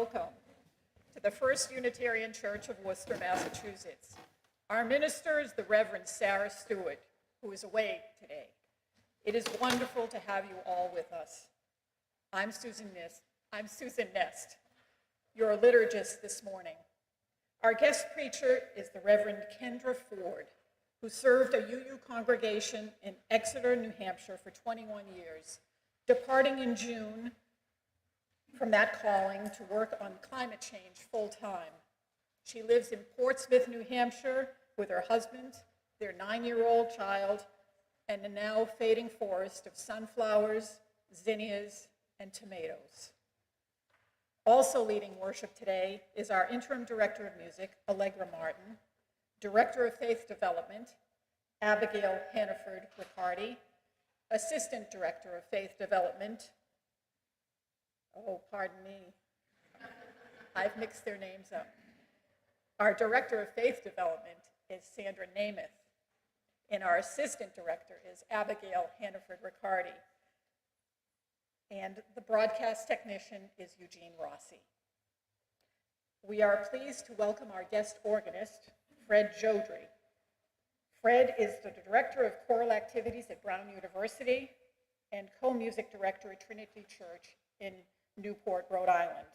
welcome to the First Unitarian Church of Worcester, Massachusetts. Our minister is the Reverend Sarah Stewart, who is away today. It is wonderful to have you all with us. I'm Susan Nest, your liturgist this morning. Our guest preacher is the Reverend Kendra Ford, who served a UU congregation in Exeter, New Hampshire for 21 years, departing in June from that calling to work on climate change full-time. She lives in Portsmouth, New Hampshire with her husband, their 9-year-old child, and a now fading forest of sunflowers, zinnias, and tomatoes. Also leading worship today is our interim director of music, Allegra Martin, director of faith development, Abigail Hannaford Riccardi, assistant director of faith development, oh, pardon me, I've mixed their names up. Our director of faith development is Sandra Namath, and our assistant director is Abigail Hannaford Riccardi. And the broadcast technician is Eugene Rossi. We are pleased to welcome our guest organist, Fred Jodry. Fred is the director of choral activities at Brown University and co-music director at Trinity Church in Newport, Rhode Island.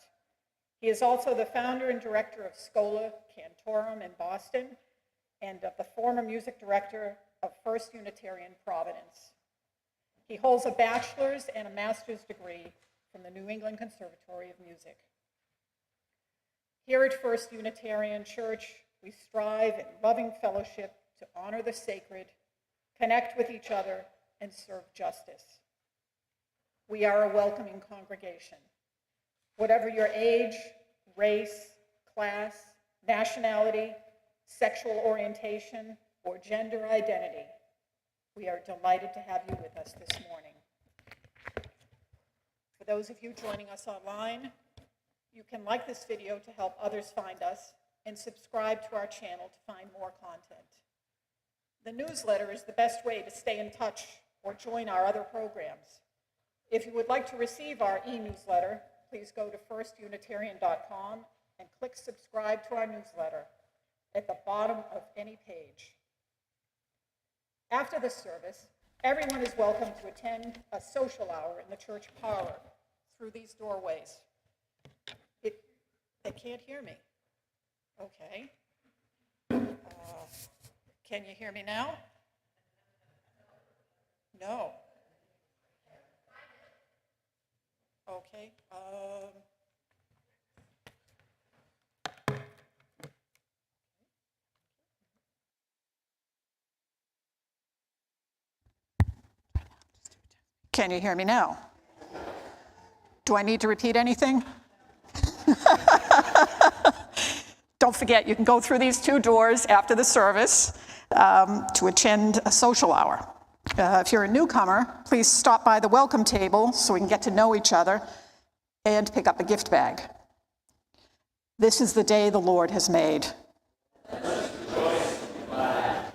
He is also the founder and director of Schola Cantorum in Boston and of the former music director of First Unitarian Providence. He holds a bachelor's and a master's degree from the New England Conservatory of Music. Here at First Unitarian Church, we strive in loving fellowship to honor the sacred, connect with each other, and serve justice. We are a welcoming congregation. Whatever your age, race, class, nationality, sexual orientation, or gender identity, we are delighted to have you with us this morning. For those of you joining us online, you can like this video to help others find us and subscribe to our channel to find more content. The newsletter is the best way to stay in touch or join our other programs. If you would like to receive our e-newsletter, please go to firstunitarian.com and click subscribe to our newsletter at the bottom of any page. After the service, everyone is welcome to attend a social hour in the church parlor through these doorways. They can't hear me. Okay. Can you hear me now? No. Okay. Can you hear me now? Do I need to repeat anything? Don't forget, you can go through these two doors after the service to attend a social hour. If you're a newcomer, please stop by the welcome table so we can get to know each other and pick up a gift bag. This is the day the Lord has made. Let us rejoice and be glad.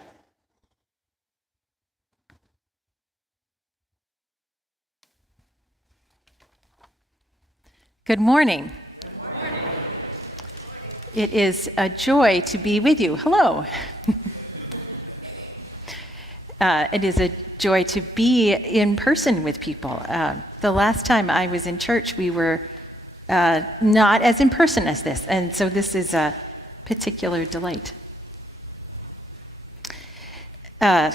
Good morning. It is a joy to be with you. Hello. It is a joy to be in person with people. The last time I was in church, we were not as in person as this, and so this is a particular delight. And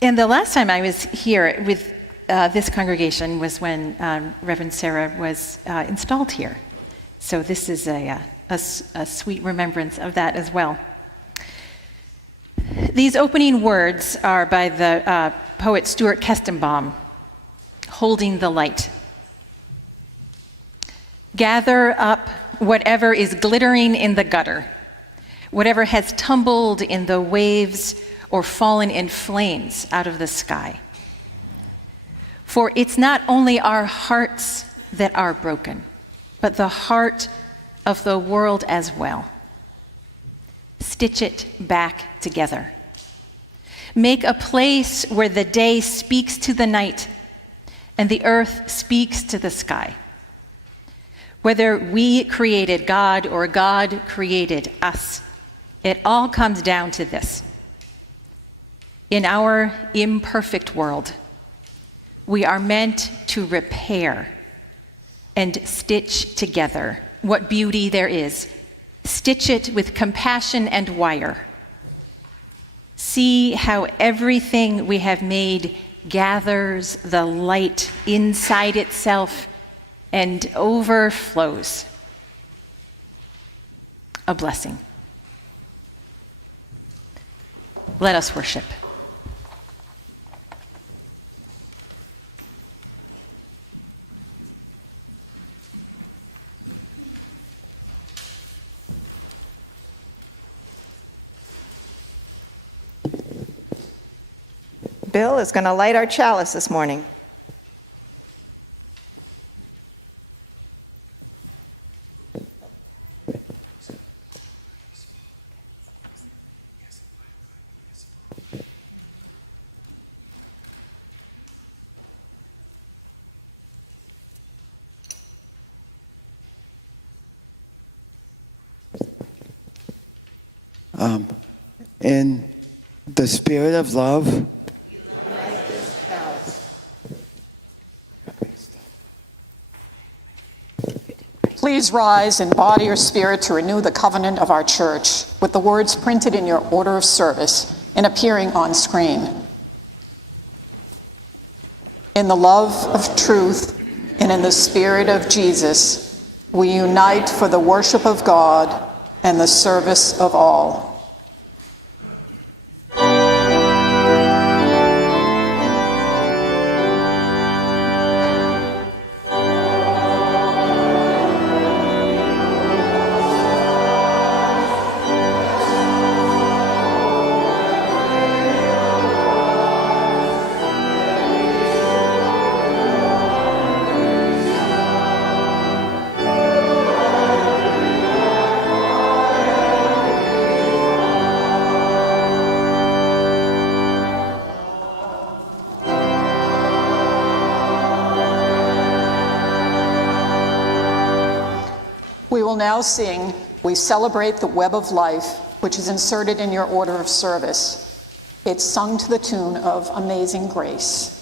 the last time I was here with this congregation was when Reverend Sarah was installed here. So this is a sweet remembrance of that as well. These opening words are by the poet Stuart Kestenbaum, Holding the Light. Gather up whatever is glittering in the gutter, whatever has tumbled in the waves or fallen in flames out of the sky. For it's not only our hearts that are broken, but the heart of the world as well. Stitch it back together. Make a place where the day speaks to the night and the earth speaks to the sky. Whether we created God or God created us, it all comes down to this. In our imperfect world, we are meant to repair and stitch together what beauty there is. Stitch it with compassion and wire. See how everything we have made gathers the light inside itself and overflows. A blessing. Let us worship. Bill is going to light our chalice this morning. In the spirit of love, Please rise in body or spirit to renew the covenant of our church with the words printed in your order of service and appearing on screen. In the love of truth and in the spirit of Jesus, we unite for the worship of God and the service of all. We will now sing, "We Celebrate the Web of Life," which is inserted in your order of service. It's sung to the tune of Amazing Grace.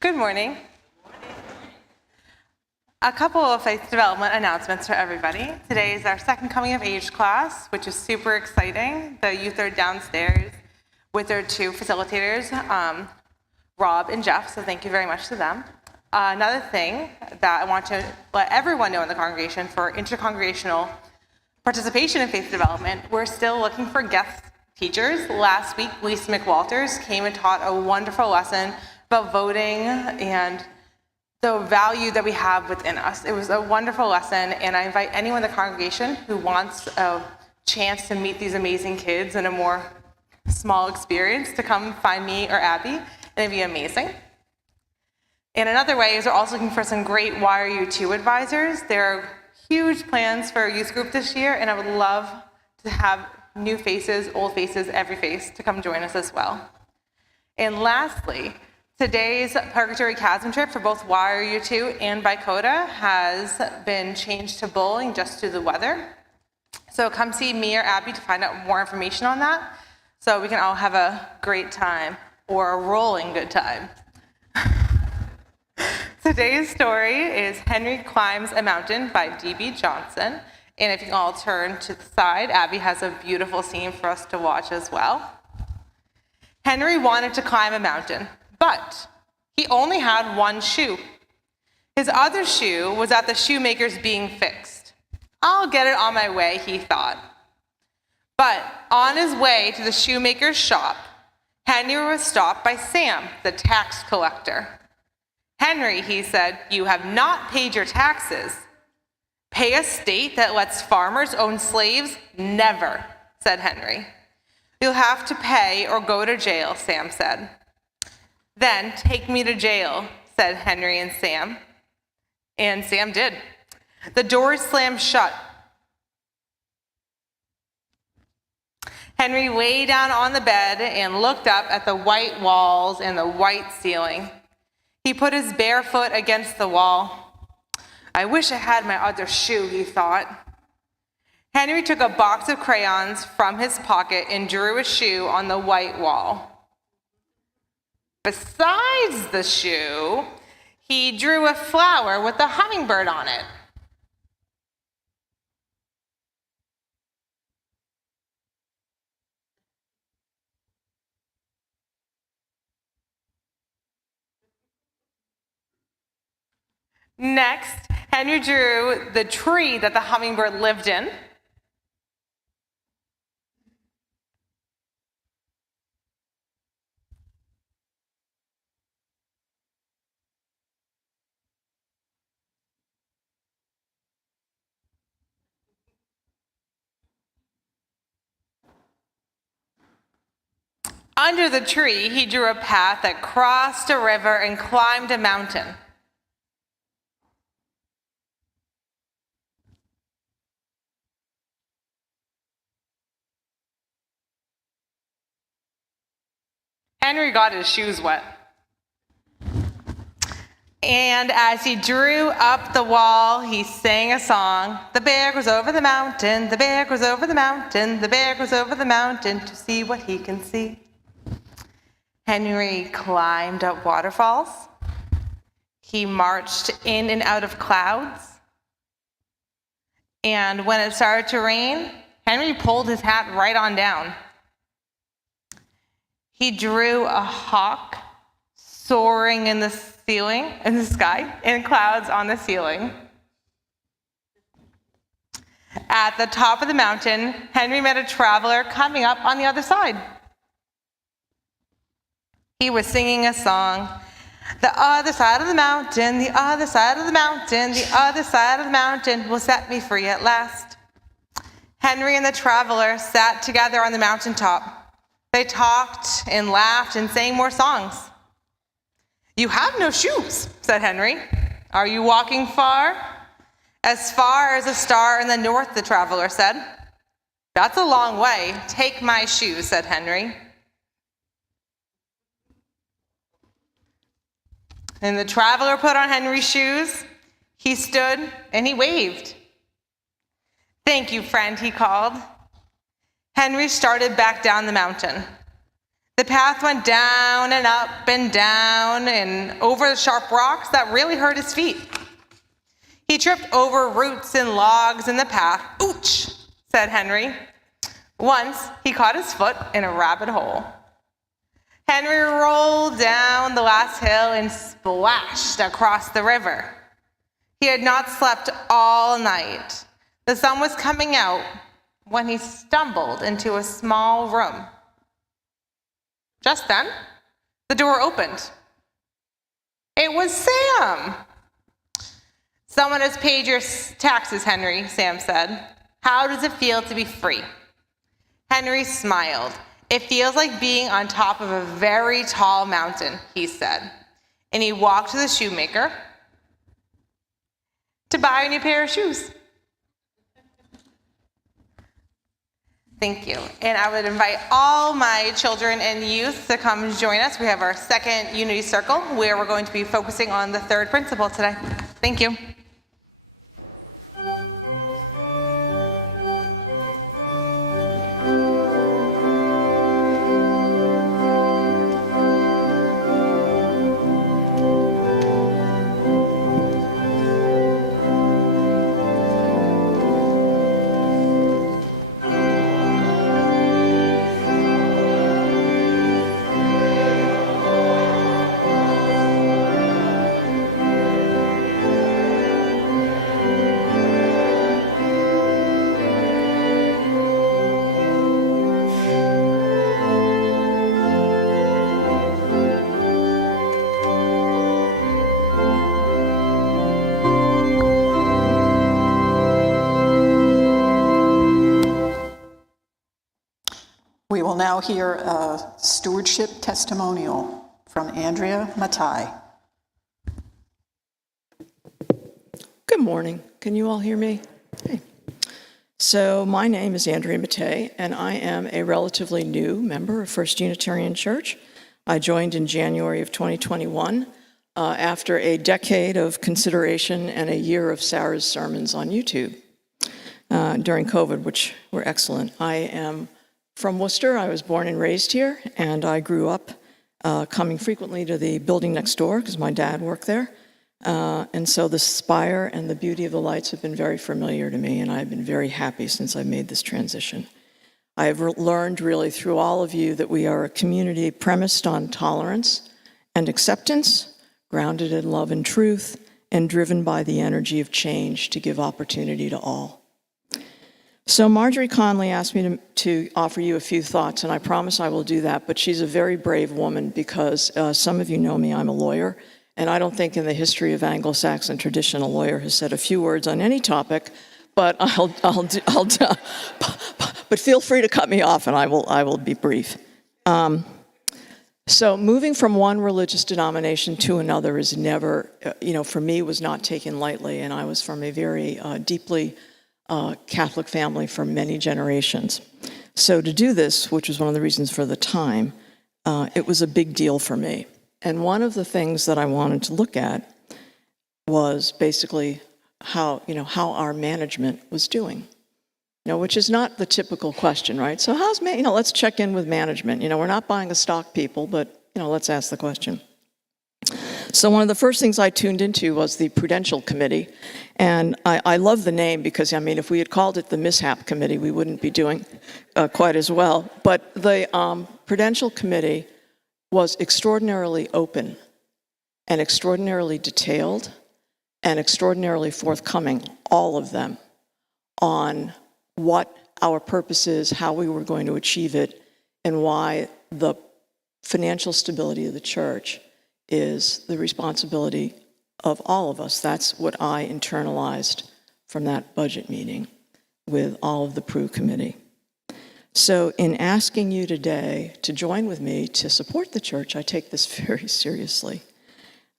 Good morning. A couple of faith development announcements for everybody. Today is our second coming of age class, which is super exciting. The youth are downstairs with their two facilitators, Rob and Jeff, so thank you very much to them. Another thing that I want to let everyone know in the congregation for intercongregational participation in faith development, we're still looking for guest teachers. Last week, Lisa McWalters came and taught a wonderful lesson about voting and the value that we have within us. It was a wonderful lesson, and I invite anyone in the congregation who wants a chance to meet these amazing kids in a more small experience to come find me or Abby, and it'd be amazing. And another way is we're also looking for some great Why Are You 2 advisors. There are huge plans for a youth group this year, and I would love to have new faces, old faces, every face to come join us as well. And lastly, today's Purgatory Chasm trip for both Why Are You 2 and Bicota has been changed to bowling just due to the weather. So come see me or Abby to find out more information on that so we can all have a great time, or a rolling good time. Today's story is Henry Climbs a Mountain by D.B. Johnson. And if you can all turn to the side, Abby has a beautiful scene for us to watch as well. Henry wanted to climb a mountain, but he only had one shoe. His other shoe was at the shoemaker's being fixed. I'll get it on my way, he thought. But on his way to the shoemaker's shop, Henry was stopped by Sam, the tax collector. Henry, he said, you have not paid your taxes. Pay a state that lets farmers own slaves? Never, said Henry. You'll have to pay or go to jail, Sam said. Then take me to jail, said Henry and Sam. And Sam did. The doors slammed shut. Henry lay down on the bed and looked up at the white walls and the white ceiling. He put his bare foot against the wall. I wish I had my other shoe, he thought. Henry took a box of crayons from his pocket and drew a shoe on the white wall. Besides the shoe, he drew a flower with a hummingbird on it. Next, Henry drew the tree that the hummingbird lived in. Under the tree, he drew a path that crossed a river and climbed a mountain. Henry got his shoes wet. And as he drew up the wall, he sang a song. The bear goes over the mountain, the bear goes over the mountain, the bear goes over the mountain to see what he can see. Henry climbed up waterfalls. He marched in and out of clouds. And when it started to rain, Henry pulled his hat right on down. He drew a hawk soaring in the ceiling, in the sky, in clouds on the ceiling. At the top of the mountain, Henry met a traveler coming up on the other side. He was singing a song. The other side of the mountain, the other side of the mountain, the other side of the mountain will set me free at last. Henry and the traveler sat together on the mountaintop. They talked and laughed and sang more songs. You have no shoes, said Henry. Are you walking far? As far as a star in the north, the traveler said. That's a long way. Take my shoes, said Henry. And the traveler put on Henry's shoes. He stood and he waved. Thank you, friend, he called. Henry started back down the mountain. The path went down and over the sharp rocks that really hurt his feet. He tripped over roots and logs in the path. Ouch, said Henry. Once, he caught his foot in a rabbit hole. Henry rolled down the last hill and splashed across the river. He had not slept all night. The sun was coming out when he stumbled into a small room. Just then, the door opened. It was Sam. Someone has paid your taxes, Henry, Sam said. How does it feel to be free? Henry smiled. It feels like being on top of a very tall mountain, he said. And he walked to the shoemaker to buy a new pair of shoes. Thank you. And I would invite all my children and youth to come join us. We have our second Unity Circle where we're going to be focusing on the third principle today. Thank you. We will now hear a Stewardship Testimonial from Andrea Matai. Good morning. Can you all hear me? Hey. So my name is Andrea Matai, and I am a relatively new member of First Unitarian Church. I joined in January of 2021 after a decade of consideration and a year of Sarah's sermons on YouTube during COVID, which were excellent. I am from Worcester. I was born and raised here, and I grew up coming frequently to the building next door because my dad worked there. And so the spire and the beauty of the lights have been very familiar to me, and I've been very happy since I made this transition. I have learned really through all of you that we are a community premised on tolerance and acceptance, grounded in love and truth, and driven by the energy of change to give opportunity to all. So Marjorie Conley asked me to offer you a few thoughts, and I promise I will do that, but she's a very brave woman because some of you know me, I'm a lawyer, and I don't think in the history of Anglo-Saxon tradition a lawyer has said a few words on any topic, but but feel free to cut me off and I will be brief. So moving from one religious denomination to another is never, for me was not taken lightly, and I was from a very deeply Catholic family for many generations. So to do this, which was one of the reasons for the time, it was a big deal for me. And one of the things that I wanted to look at was basically how our management was doing. Which is not the typical question, right? So let's check in with management. We're not buying a stock, people, but let's ask the question. So one of the first things I tuned into was the Prudential Committee, and I love the name because, if we had called it the Mishap Committee, we wouldn't be doing quite as well. But the Prudential Committee was extraordinarily open and extraordinarily detailed and extraordinarily forthcoming, all of them, on what our purpose is, how we were going to achieve it, and why the financial stability of the church is the responsibility of all of us. That's what I internalized from that budget meeting with all of the Pru Committee. So in asking you today to join with me to support the church, I take this very seriously.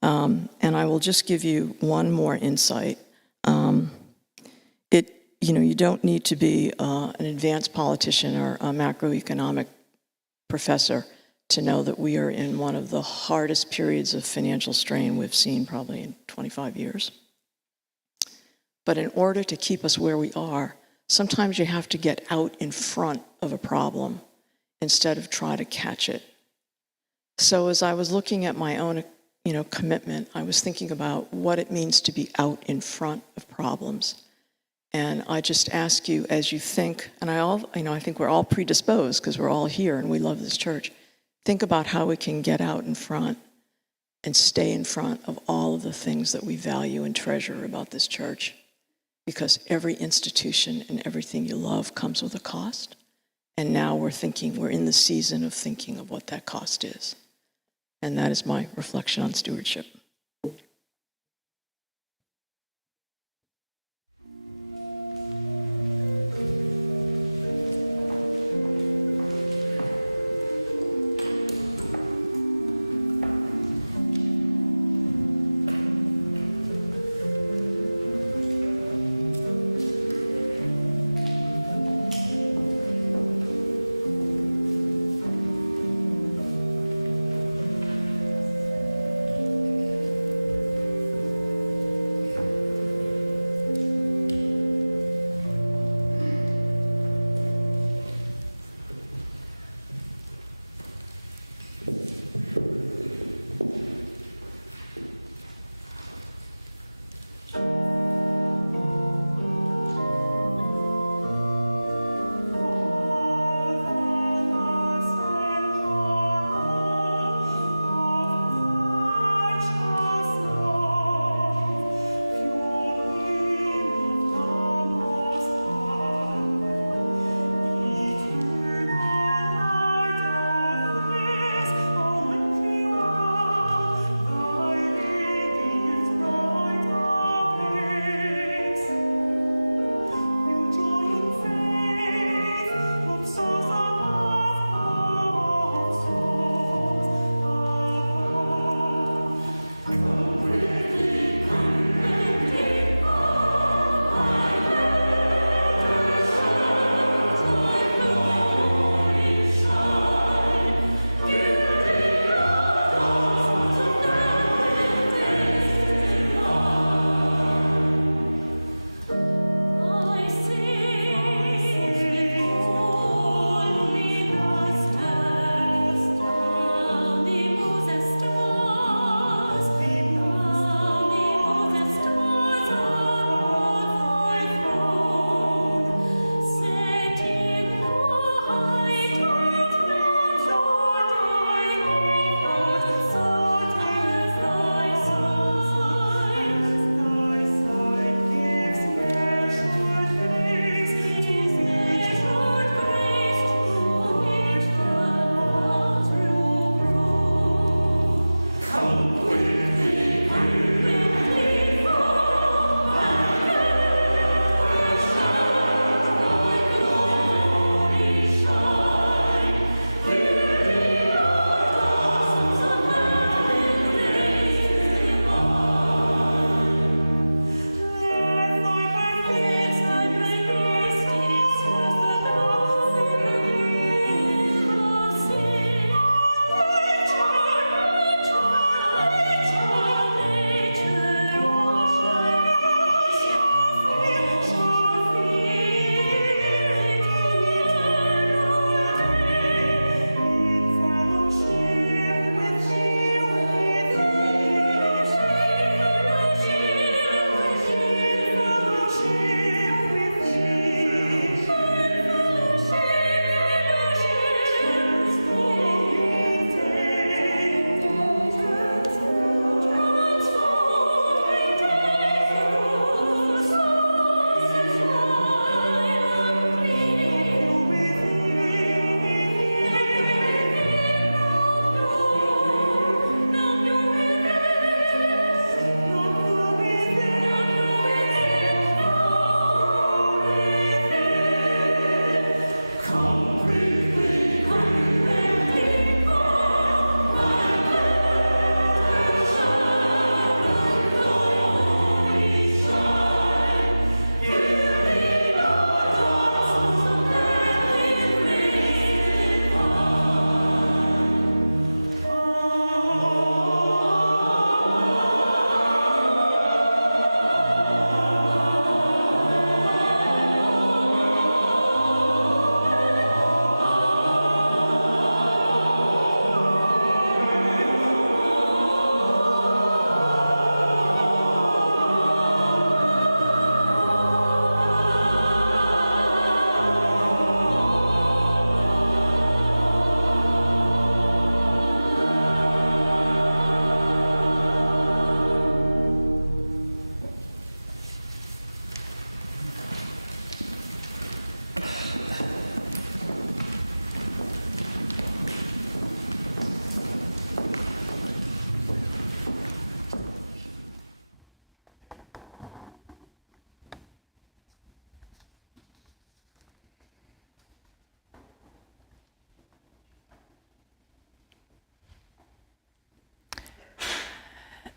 And I will just give you one more insight. You don't need to be an advanced politician or a macroeconomic professor to know that we are in one of the hardest periods of financial strain we've seen probably in 25 years. But in order to keep us where we are, sometimes you have to get out in front of a problem instead of try to catch it So as I was looking at my own, commitment, I was thinking about what it means to be out in front of problems. And I just ask you, as you think, and I think we're all predisposed because we're all here and we love this church. Think about how we can get out in front and stay in front of all of the things that we value and treasure about this church. Because every institution and everything you love comes with a cost. And now we're in the season of thinking of what that cost is. And that is my reflection on stewardship.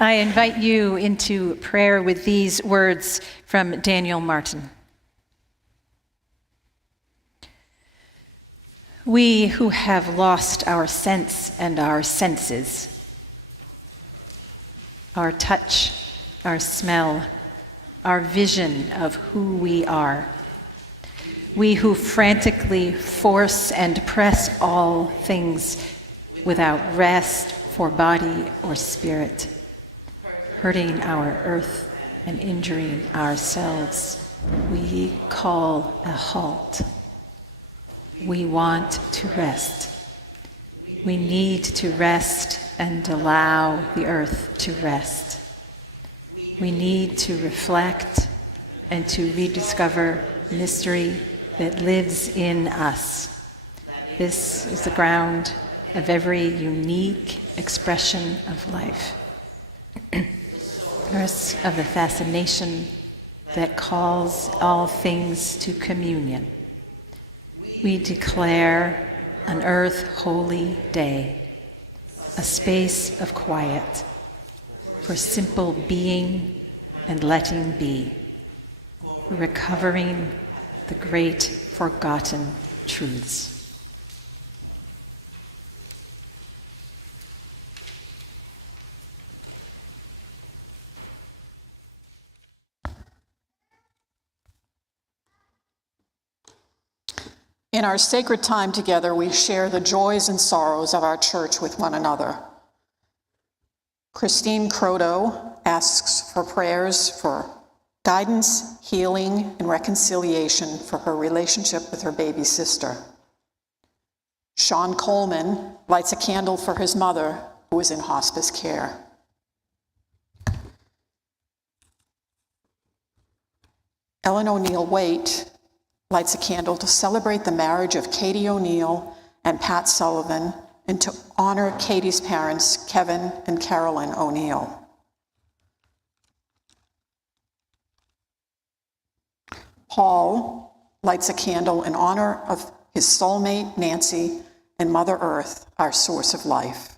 I invite you into prayer with these words from Daniel Martin. We who have lost our sense and our senses, our touch, our smell, our vision of who we are. We who frantically force and press all things without rest for body or spirit, hurting our earth and injuring ourselves, we call a halt. We want to rest. We need to rest and allow the earth to rest. We need to reflect and to rediscover mystery that lives in us. This is the ground of every unique expression of life. Source of the fascination that calls all things to communion. We declare an earth holy day, a space of quiet for simple being and letting be, recovering the great forgotten truths. In our sacred time together, we share the joys and sorrows of our church with one another. Christine Croto asks for prayers for guidance, healing, and reconciliation for her relationship with her baby sister. Sean Coleman lights a candle for his mother, who is in hospice care. Ellen O'Neill Waite lights a candle to celebrate the marriage of Katie O'Neill and Pat Sullivan and to honor Katie's parents, Kevin and Carolyn O'Neill. Paul lights a candle in honor of his soulmate, Nancy, and Mother Earth, our source of life.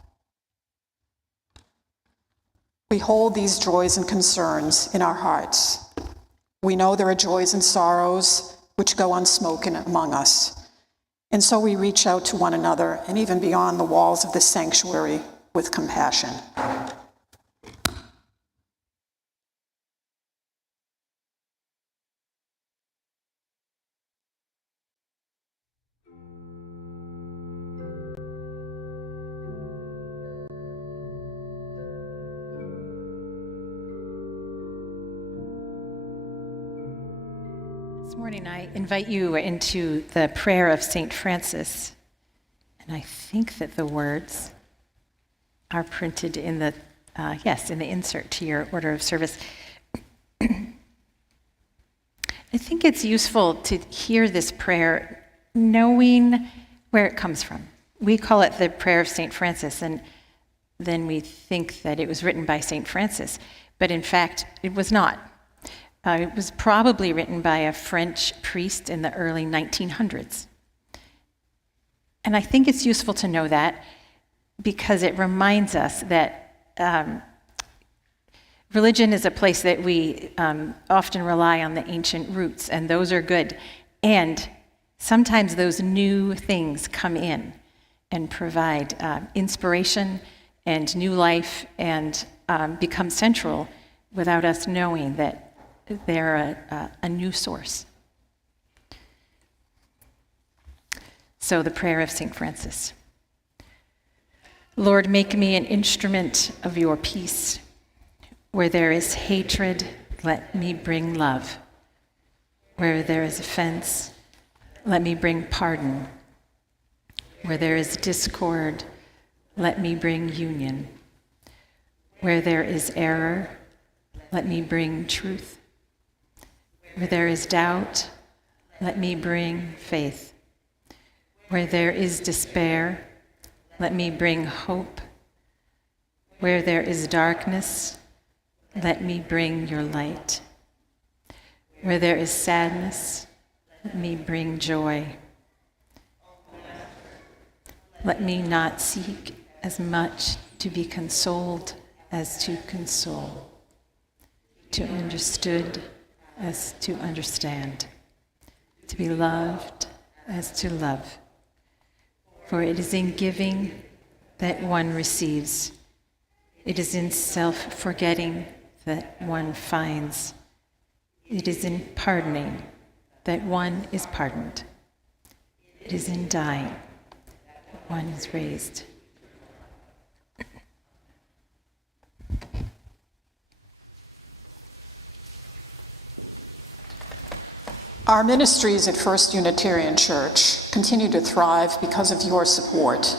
We hold these joys and concerns in our hearts. We know there are joys and sorrows which go unspoken among us. And so we reach out to one another and even beyond the walls of this sanctuary with compassion. This morning I invite you into the prayer of St. Francis, and I think that the words are printed in the in the insert to your order of service. I think it's useful to hear this prayer knowing where it comes from. We call it the prayer of St. Francis, and then we think that it was written by St. Francis, but in fact it was not. It was probably written by a French priest in the early 1900s. And I think it's useful to know that because it reminds us that religion is a place that we often rely on the ancient roots, and those are good. And sometimes those new things come in and provide inspiration and new life and become central without us knowing that they're a new source. So the prayer of St. Francis. Lord, make me an instrument of your peace. Where there is hatred, let me bring love. Where there is offense, let me bring pardon. Where there is discord, let me bring union. Where there is error, let me bring truth. Where there is doubt, let me bring faith. Where there is despair, let me bring hope. Where there is darkness, let me bring your light. Where there is sadness, let me bring joy. Let me not seek as much to be consoled as to console, to understood as to understand, to be loved as to love. For it is in giving that one receives. It is in self-forgetting that one finds. It is in pardoning that one is pardoned. It is in dying that one is raised. Our ministries at First Unitarian Church continue to thrive because of your support.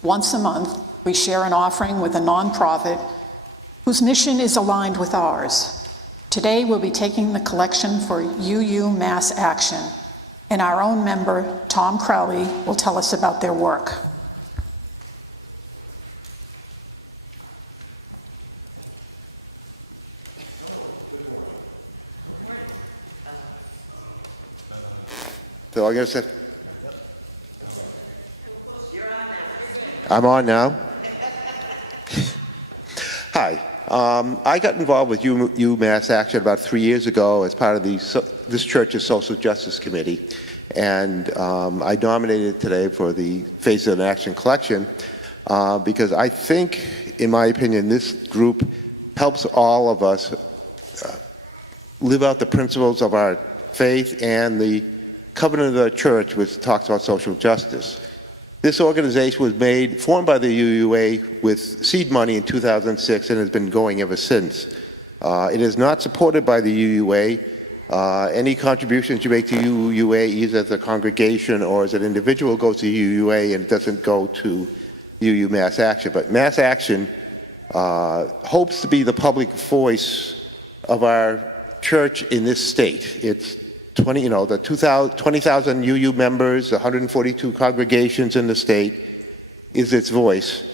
Once a month, we share an offering with a nonprofit whose mission is aligned with ours. Today, we'll be taking the collection for UU Mass Action, and our own member, Tom Crowley, will tell us about their work. So I guess I'm on now. Hi. I got involved with UMass Action about 3 years ago as part of this church's Social Justice Committee, and I nominated today for the Faces in Action collection because I think, in my opinion, this group helps all of us live out the principles of our faith and the covenant of the church, which talks about social justice. This organization was formed by the UUA with seed money in 2006 and has been going ever since. It is not supported by the UUA. Any contributions you make to UUA, either as a congregation or as an individual, goes to UUA and it doesn't go to UU Mass Action. But Mass Action hopes to be the public voice of our church in this state. It's 20,000 UU members, 142 congregations in the state is its voice.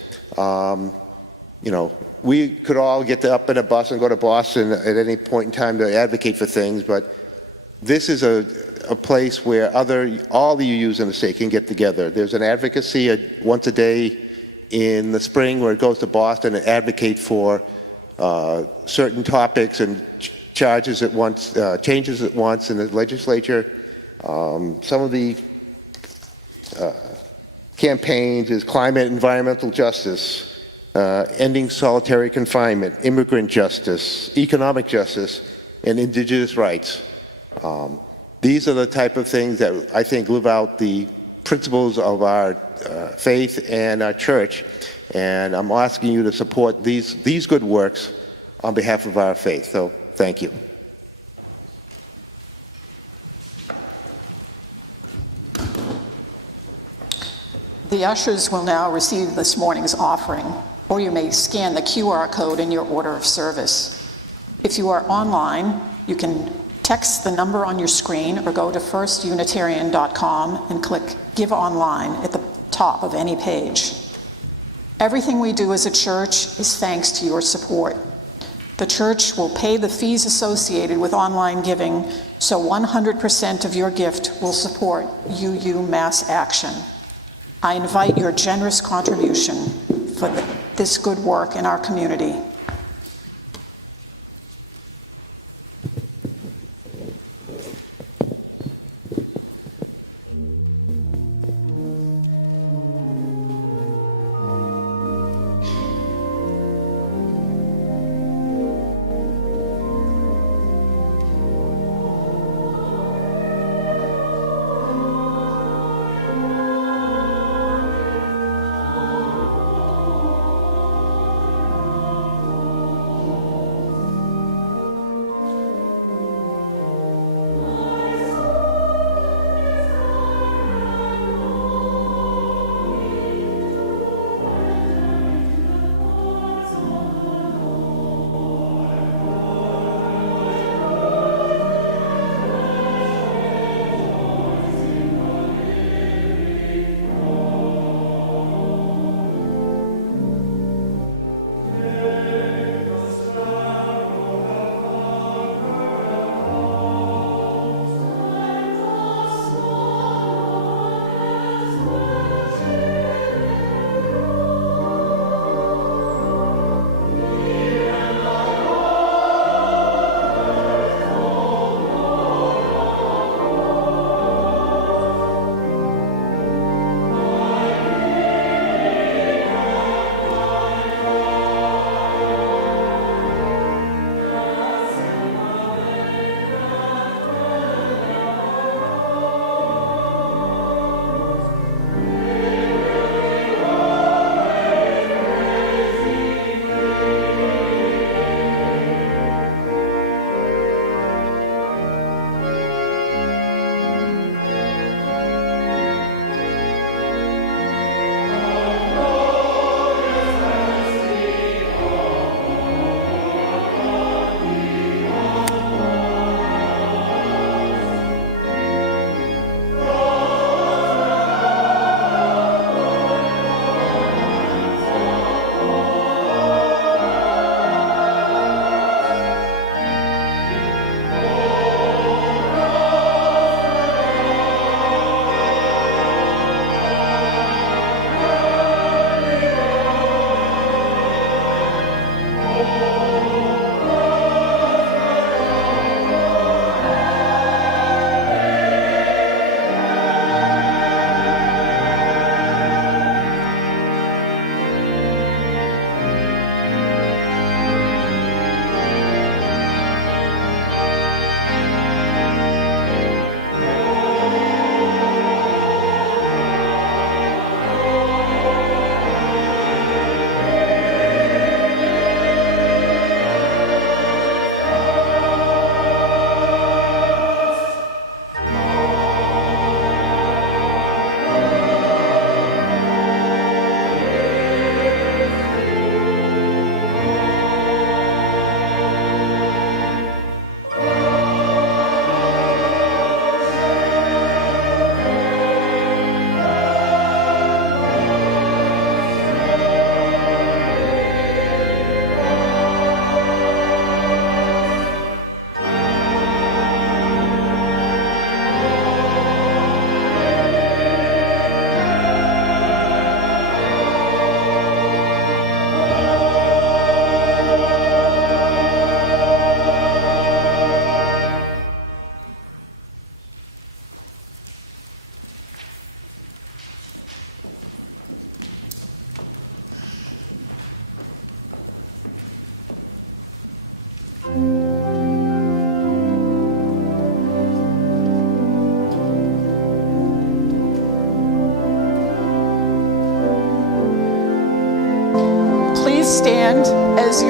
We could all get up in a bus and go to Boston at any point in time to advocate for things, but this is a place where all the UUs in the state can get together. There's an advocacy once a day in the spring where it goes to Boston and advocate for certain topics and changes at once in the legislature. Some of the campaigns is climate and environmental justice, ending solitary confinement, immigrant justice, economic justice, and indigenous rights. These are the type of things that I think live out the principles of our faith and our church, and I'm asking you to support these good works on behalf of our faith. So thank you. The ushers will now receive this morning's offering, or you may scan the QR code in your order of service. If you are online, you can text the number on your screen or go to firstunitarian.com and click Give Online at the top of any page. Everything we do as a church is thanks to your support. The church will pay the fees associated with online giving, so 100% of your gift will support UU Mass Action. I invite your generous contribution for this good work in our community.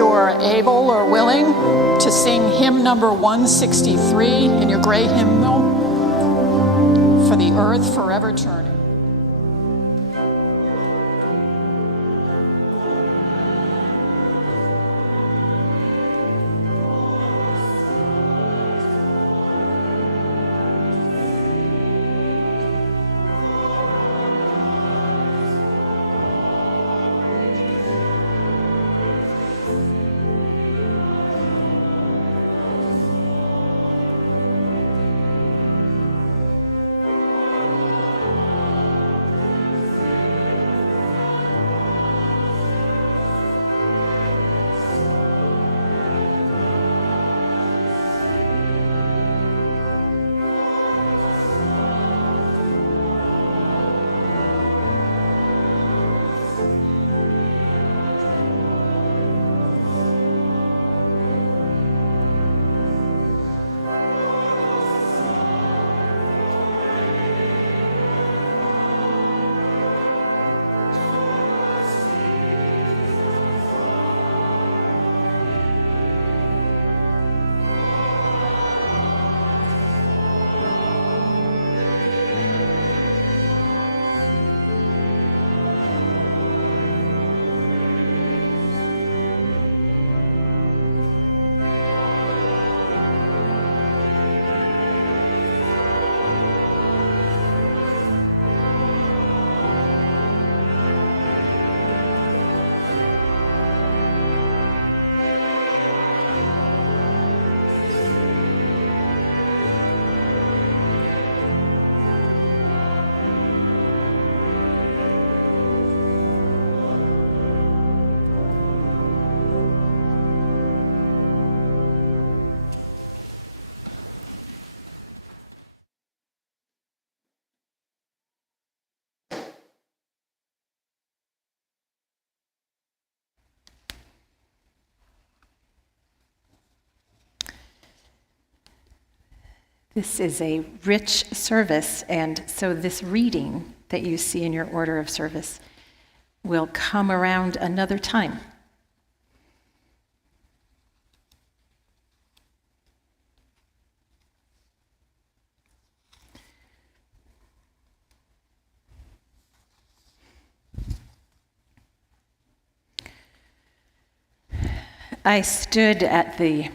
are able or willing to sing hymn number 163 in your gray hymnal, For the Earth Forever Turning. This is a rich service, and so this reading that you see in your order of service will come around another time. I stood at the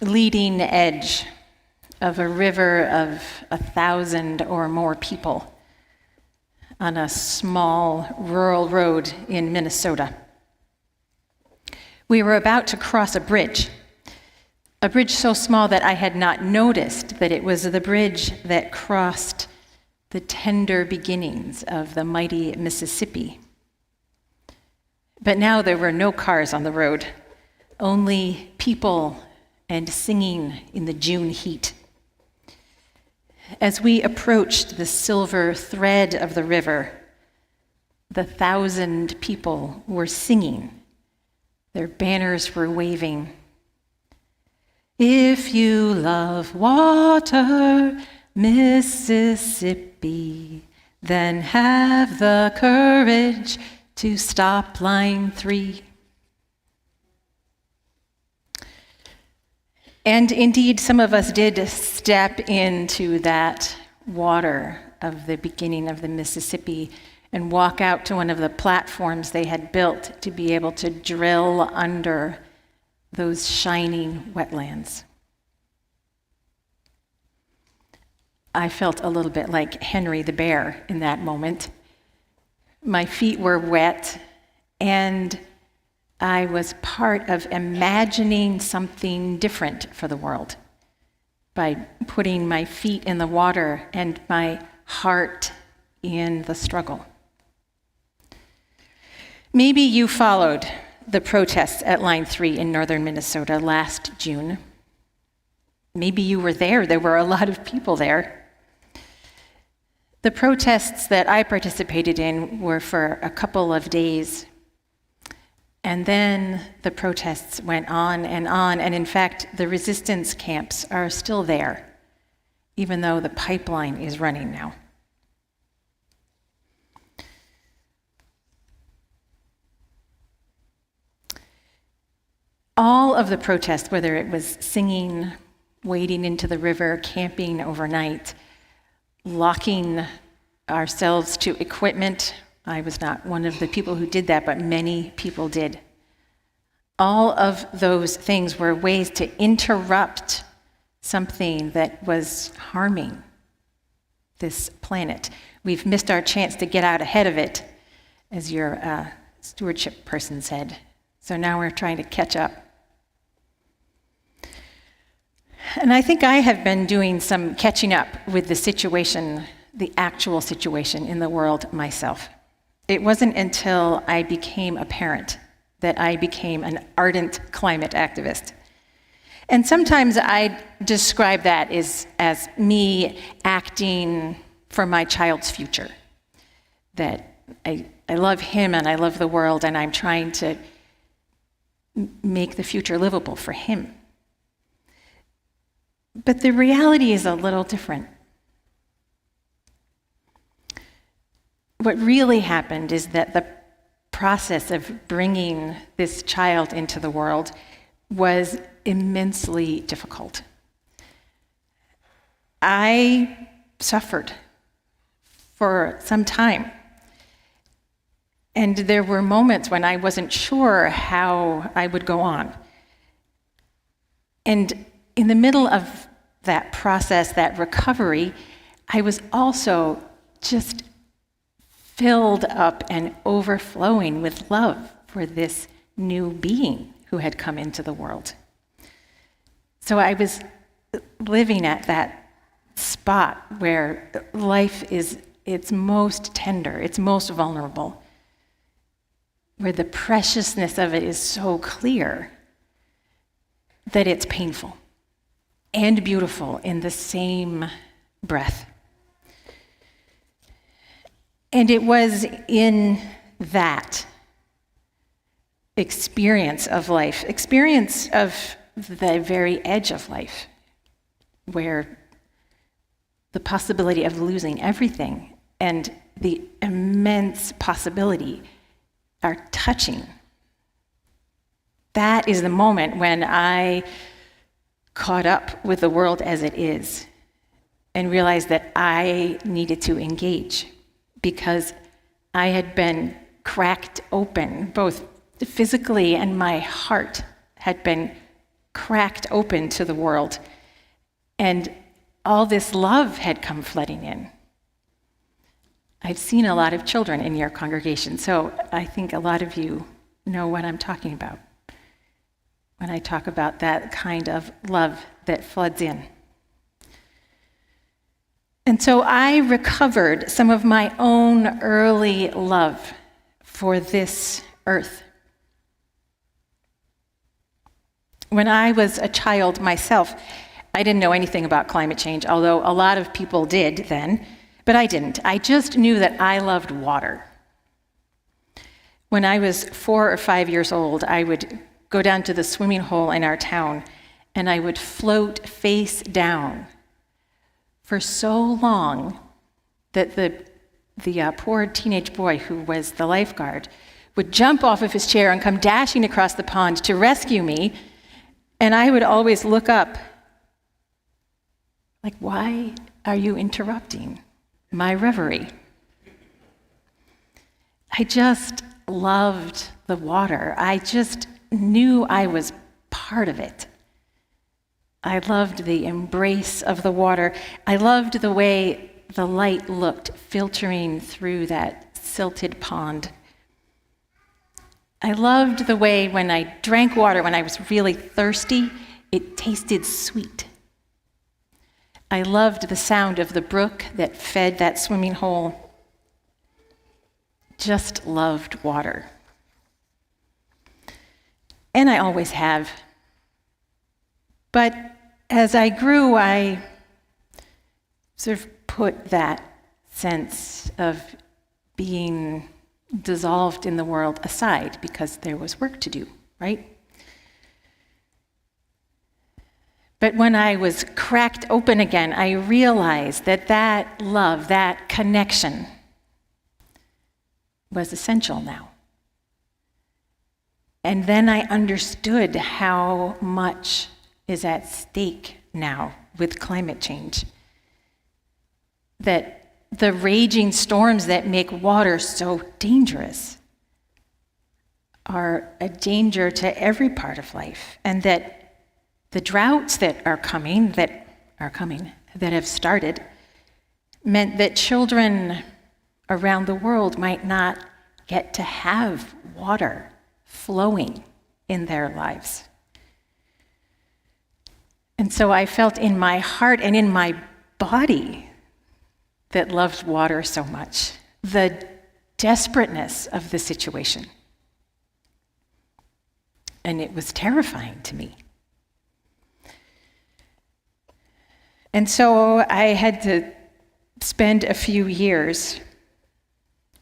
leading edge of a river of 1,000 or more people on a small rural road in Minnesota. We were about to cross a bridge so small that I had not noticed that it was the bridge that crossed the tender beginnings of the mighty Mississippi. But now there were no cars on the road, only people and singing in the June heat. As we approached the silver thread of the river, the 1,000 people were singing. Their banners were waving. If you love water, Mississippi, then have the courage to stop line 3. And indeed, some of us did step into that water of the beginning of the Mississippi and walk out to one of the platforms they had built to be able to drill under those shining wetlands. I felt a little bit like Henry the Bear in that moment. My feet were wet, and I was part of imagining something different for the world by putting my feet in the water and my heart in the struggle. Maybe you followed the protests at Line 3 in northern Minnesota last June. Maybe you were there. There were a lot of people there. The protests that I participated in were for a couple of days. And then the protests went on, and in fact, the resistance camps are still there, even though the pipeline is running now. all of the protests, whether it was singing, wading into the river, camping overnight, locking ourselves to equipment. I was not one of the people who did that, but many people did. All of those things were ways to interrupt something that was harming this planet. We've missed our chance to get out ahead of it, as your stewardship person said. So now we're trying to catch up. And I think I have been doing some catching up with the situation, the actual situation in the world myself. It wasn't until I became a parent that I became an ardent climate activist. And sometimes I describe that as me acting for my child's future. That I love him and I love the world, and I'm trying to make the future livable for him. But the reality is a little different. What really happened is that the process of bringing this child into the world was immensely difficult. I suffered for some time. And there were moments when I wasn't sure how I would go on. And in the middle of that process, that recovery, I was also just filled up and overflowing with love for this new being who had come into the world. So I was living at that spot where life is its most tender, its most vulnerable, where the preciousness of it is so clear that it's painful and beautiful in the same breath. And it was in that experience of life, experience of the very edge of life, where the possibility of losing everything and the immense possibility are touching. That is the moment when I caught up with the world as it is and realized that I needed to engage, because I had been cracked open, both physically and my heart had been cracked open to the world. And all this love had come flooding in. I've seen a lot of children in your congregation, so I think a lot of you know what I'm talking about when I talk about that kind of love that floods in. And so I recovered some of my own early love for this earth. When I was a child myself, I didn't know anything about climate change, although a lot of people did then, but I didn't. I just knew that I loved water. When I was 4 or 5 years old, I would go down to the swimming hole in our town, and I would float face down for so long that the poor teenage boy who was the lifeguard would jump off of his chair and come dashing across the pond to rescue me, and I would always look up like, why are you interrupting my reverie? I just loved the water. I just knew I was part of it. I loved the embrace of the water. I loved the way the light looked filtering through that silted pond. I loved the way when I drank water, when I was really thirsty, it tasted sweet. I loved the sound of the brook that fed that swimming hole. Just loved water. And I always have. But as I grew, I sort of put that sense of being dissolved in the world aside because there was work to do, right? But when I was cracked open again, I realized that that love, that connection was essential now. And then I understood how much is at stake now with climate change. That the raging storms that make water so dangerous are a danger to every part of life, and that the droughts that have started, meant that children around the world might not get to have water flowing in their lives. And so I felt in my heart and in my body that loved water so much, the desperateness of the situation. And it was terrifying to me. And so I had to spend a few years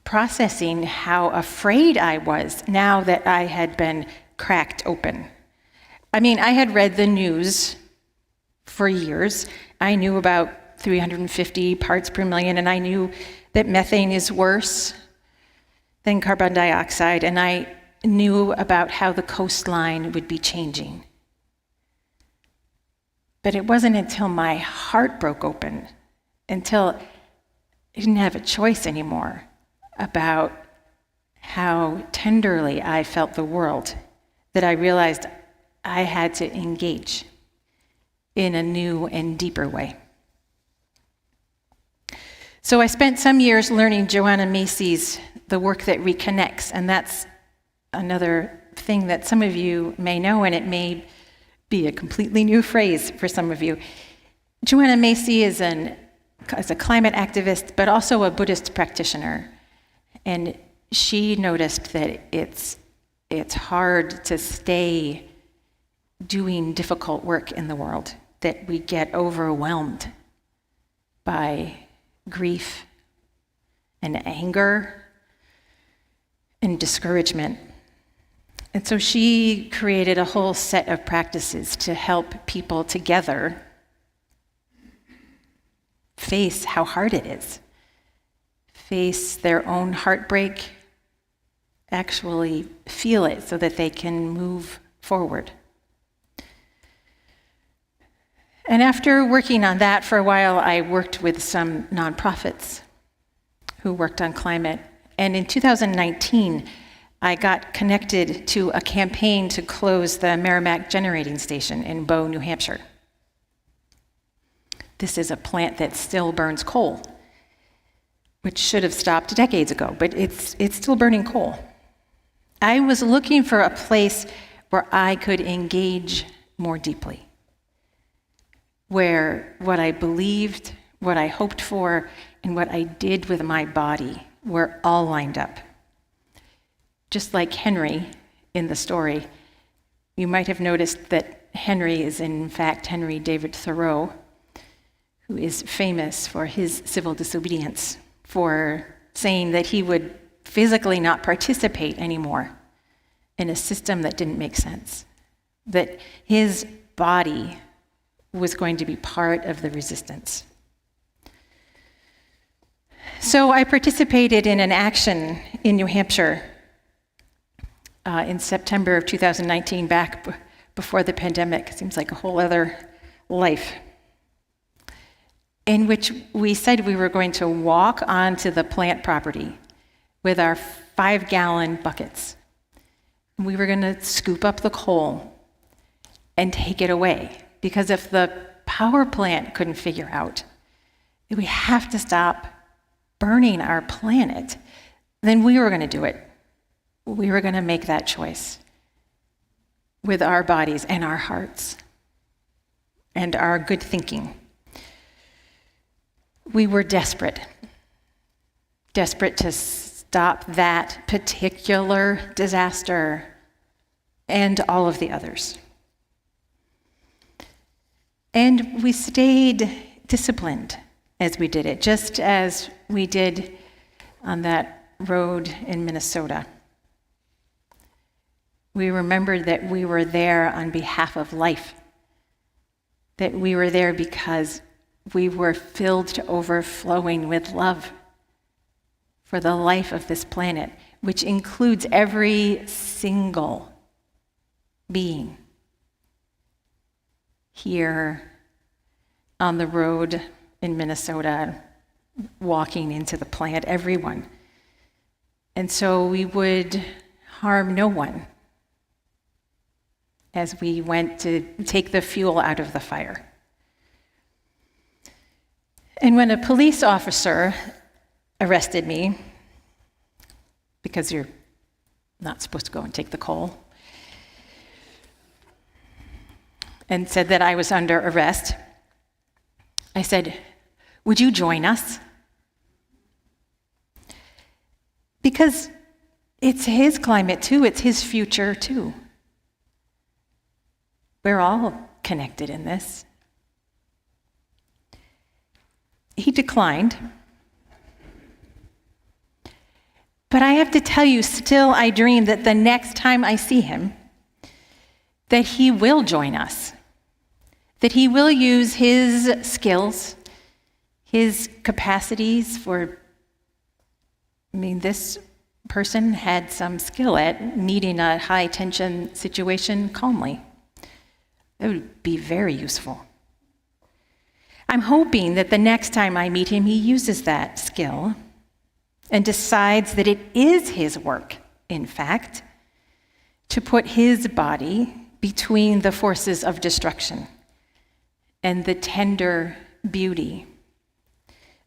processing how afraid I was now that I had been cracked open. I mean, I had read the news for years. I knew about 350 parts per million, and I knew that methane is worse than carbon dioxide, and I knew about how the coastline would be changing. But it wasn't until my heart broke open, until I didn't have a choice anymore about how tenderly I felt the world, that I realized I had to engage in a new and deeper way. So I spent some years learning Joanna Macy's The Work That Reconnects, and that's another thing that some of you may know, and it may be a completely new phrase for some of you. Joanna Macy is a climate activist, but also a Buddhist practitioner. And she noticed that it's hard to stay doing difficult work in the world, that we get overwhelmed by grief and anger and discouragement. And so she created a whole set of practices to help people together face how hard it is, face their own heartbreak, actually feel it so that they can move forward. And after working on that for a while, I worked with some nonprofits who worked on climate. And in 2019, I got connected to a campaign to close the Merrimack Generating Station in Bow, New Hampshire. This is a plant that still burns coal, which should have stopped decades ago, but it's still burning coal. I was looking for a place where I could engage more deeply, where what I believed, what I hoped for, and what I did with my body were all lined up. Just like Henry in the story, you might have noticed that Henry is in fact Henry David Thoreau, who is famous for his civil disobedience, for saying that he would physically not participate anymore in a system that didn't make sense, that his body was going to be part of the resistance. So I participated in an action in New Hampshire in September of 2019, back before the pandemic. It seems like a whole other life, in which we said we were going to walk onto the plant property with our 5-gallon buckets. We were going to scoop up the coal and take it away, because if the power plant couldn't figure out that we have to stop burning our planet, then we were going to do it. We were going to make that choice with our bodies and our hearts and our good thinking. We were desperate to stop that particular disaster and all of the others. And we stayed disciplined as we did it, just as we did on that road in Minnesota. We remembered that we were there on behalf of life, that we were there because we were filled to overflowing with love for the life of this planet, which includes every single being here on the road in Minnesota, walking into the plant, everyone. And so we would harm no one as we went to take the fuel out of the fire. And when a police officer arrested me, because you're not supposed to go and take the coal, and said that I was under arrest, I said, "Would you join us?" Because it's his climate too, it's his future too. We're all connected in this. He declined. But I have to tell you, still I dream that the next time I see him, that he will join us, that he will use his skills, his capacities for, this person had some skill at meeting a high tension situation calmly. It would be very useful. I'm hoping that the next time I meet him, he uses that skill and decides that it is his work, in fact, to put his body between the forces of destruction and the tender beauty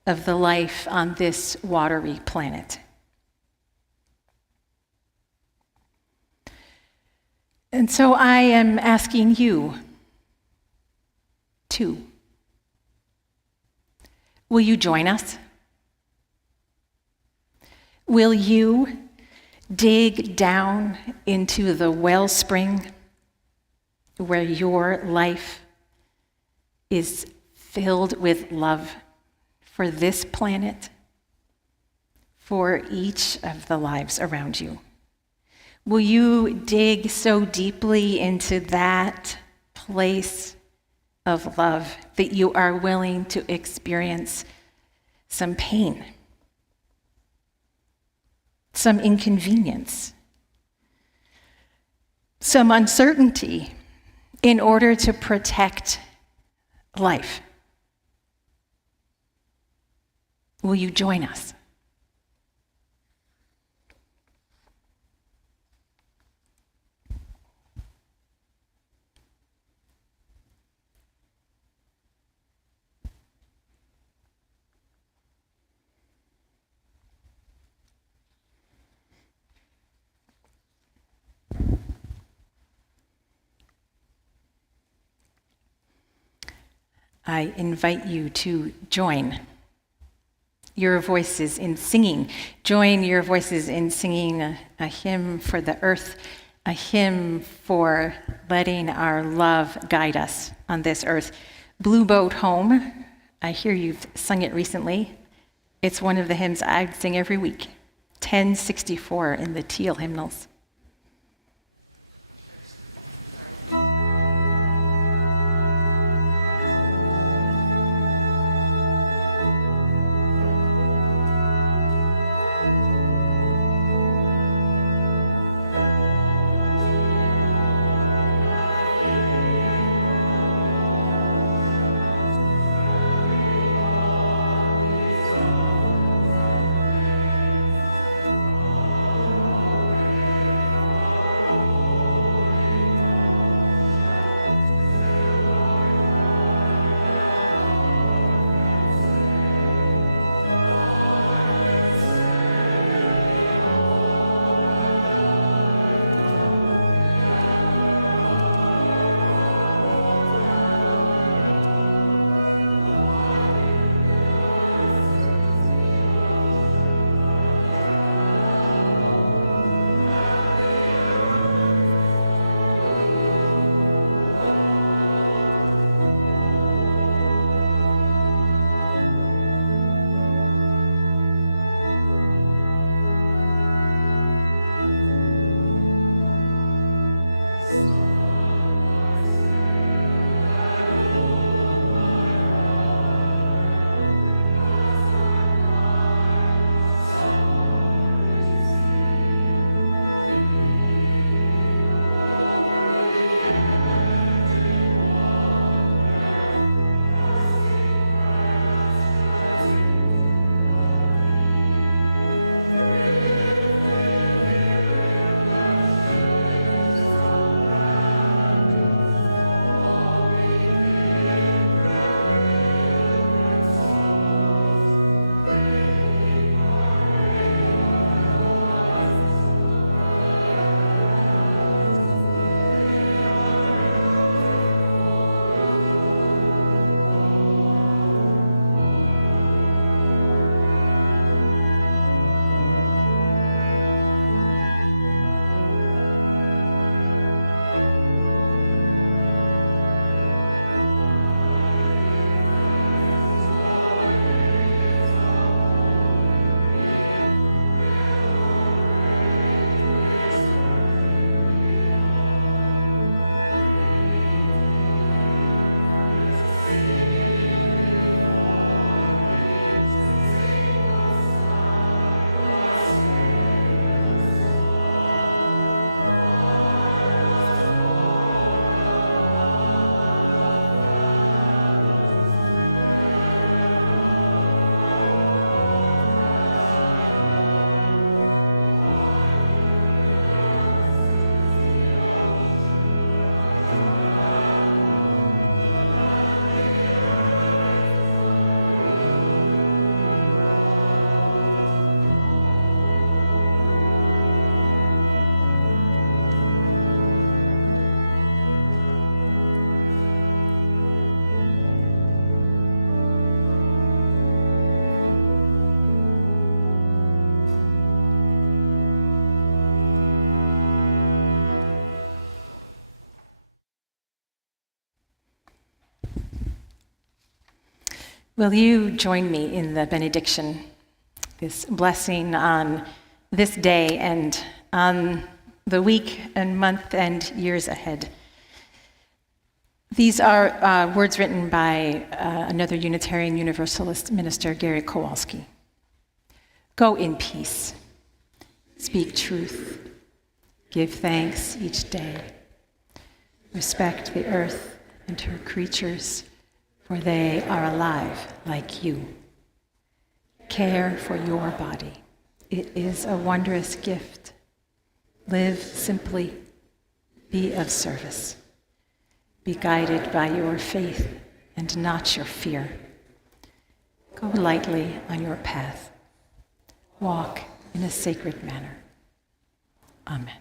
of the life on this watery planet. And so I am asking you, too. Will you join us? Will you dig down into the wellspring where your life is filled with love for this planet, for each of the lives around you? Will you dig so deeply into that place of love that you are willing to experience some pain, some inconvenience, some uncertainty in order to protect life? Will you join us? I invite you to join your voices in singing. Join your voices in singing a hymn for the earth, a hymn for letting our love guide us on this earth. Blue Boat Home, I hear you've sung it recently. It's one of the hymns I sing every week, 1064 in the teal hymnals. Will you join me in the benediction, this blessing on this day and on the week and month and years ahead? These are words written by another Unitarian Universalist minister, Gary Kowalski. Go in peace. Speak truth. Give thanks each day. Respect the earth and her creatures, for they are alive like you. Care for your body. It is a wondrous gift. Live simply. Be of service. Be guided by your faith and not your fear. Go lightly on your path. Walk in a sacred manner. Amen.